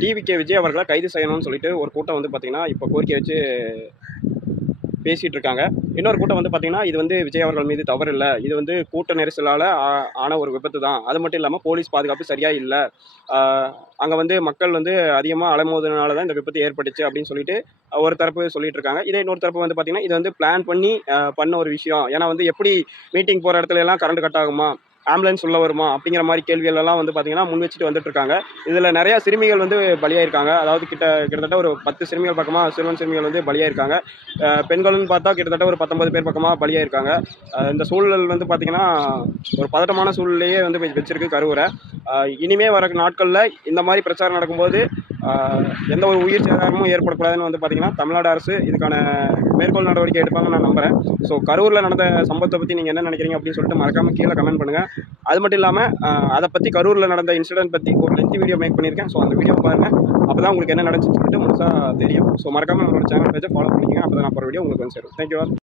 TVK Vijay அவர்களை கைது செய்யணும்னு சொல்லிட்டு ஒரு கூட்டம் வந்து பார்த்திங்கன்னா இப்போ கோரிக்கை வச்சு பேசிகிட்டு இருக்காங்க. இன்னொரு கூட்டம் வந்து பார்த்திங்கன்னா இது வந்து விஜய் அவர்கள் மீது தவறு இல்லை, இது வந்து கூட்ட நெரிசலால் ஆன ஒரு விபத்து தான், அது மட்டும் இல்லாமல் போலீஸ் பாதுகாப்பு சரியாக இல்லை, அங்கே வந்து மக்கள் வந்து அதிகமாக அலைமோதுனால தான் இந்த விபத்து ஏற்பட்டுச்சு அப்படின்னு சொல்லிட்டு ஒரு தரப்பு சொல்லிட்டு இருக்காங்க. இதே இன்னொரு தரப்பு வந்து பார்த்திங்கன்னா இது வந்து பிளான் பண்ணி பண்ண ஒரு விஷயம். ஏன்னா வந்து எப்படி மீட்டிங் போகிற இடத்துல எல்லாம் கரண்ட் கட் ஆகுமா, ஆம்புலன்ஸ் உள்ள வருமா அப்படிங்கிற மாதிரி கேள்விகள் எல்லாம் வந்து பார்த்தீங்கன்னா முன் வச்சுட்டு வந்துட்டு இருக்காங்க. இதில் நிறையா சிறுமிகள் வந்து பலியாயிருக்காங்க. அதாவது கிட்டத்தட்ட ஒரு 10 சிறுமிகள் பக்கமாக சிறுமிகள் வந்து பலியாயிருக்காங்க. பெண்கள்னு பார்த்தா கிட்டத்தட்ட ஒரு 19 பேர் பக்கமாக பலியாயிருக்காங்க. இந்த சூழல் வந்து பார்த்திங்கன்னா ஒரு பதட்டமான சூழ்நிலையே வந்து வச்சிருக்கு கரூரை. இனிமே வர நாட்களில் இந்த மாதிரி பிரச்சாரம் நடக்கும்போது எந்த ஒரு உயிர் சேதாரமும் ஏற்படக்கூடாதுன்னு வந்து பார்த்திங்கன்னா தமிழ்நாடு அரசு இதுக்கான மேற்கோள் நடவடிக்கை எடுப்பாங்கன்னு நான் நம்புகிறேன். ஸோ கரூரில் நடந்த சம்பவத்தை பற்றி நீங்கள் என்ன நினைக்கிறீங்க அப்படின்னு சொல்லிட்டு மறக்காமல் கீழே கமெண்ட் பண்ணுங்கள். அது மட்டும் இல்லாமல் அதை பற்றி கரூரில் நடந்த இன்சிடென்ட் பற்றி ஒரு லென்த்தி வீடியோ மேக் பண்ணியிருக்கேன். ஸோ அந்த வீடியோ பாருங்கள், அப்போ தான் உங்களுக்கு என்ன நடந்துச்சுன்னு சொல்லிட்டு முழுசாக தெரியும். ஸோ மறக்காமல் நம்மளோட சேனல் பேஜை ஃபாலோ பண்ணிக்கங்க. அப்போ தான் நான் போகிற வீடியோ உங்களுக்கு வந்து சேரும். தேங்க்யூ.